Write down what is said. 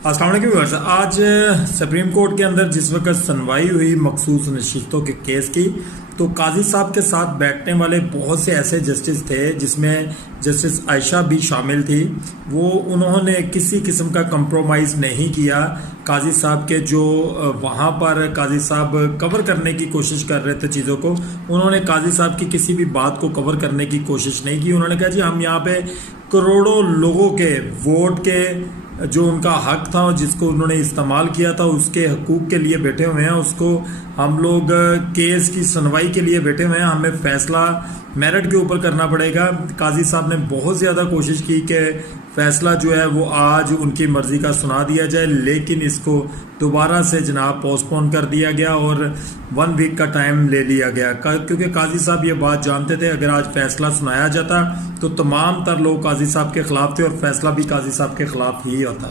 अस्सलाम वालेकुम व्यूअर्स। आज सुप्रीम कोर्ट के अंदर जिस वक्त सुनवाई हुई मखसूस नशिस्तों के केस की, तो काजी साहब के साथ बैठने वाले बहुत से ऐसे जस्टिस थे जिसमें जस्टिस आयशा भी शामिल थी। उन्होंने किसी किस्म का कंप्रोमाइज़ नहीं किया। काजी साहब के जो वहाँ पर काजी साहब कवर करने की कोशिश कर रहे थे चीज़ों को, उन्होंने काजी साहब की किसी भी बात को कवर करने की कोशिश नहीं की। उन्होंने कहा जी हम यहाँ पे करोड़ों लोगों के वोट के जो उनका हक था और जिसको उन्होंने इस्तेमाल किया था उसके हकूक़ के लिए बैठे हुए हैं। उसको हम लोग केस की सुनवाई के लिए बैठे हुए हैं। हमें फ़ैसला मेरिट के ऊपर करना पड़ेगा। काजी साहब ने बहुत ज़्यादा कोशिश की कि फ़ैसला जो है वो आज उनकी मर्ज़ी का सुना दिया जाए, लेकिन इसको दोबारा से जनाब पोस्टपोन कर दिया गया और 1 वीक का टाइम ले लिया गया, क्योंकि काजी साहब ये बात जानते थे अगर आज फ़ैसला सुनाया जाता तो तमाम तर लोग काजी साहब के ख़िलाफ़ थे और फ़ैसला भी काजी साहब के ख़िलाफ़ ही होता।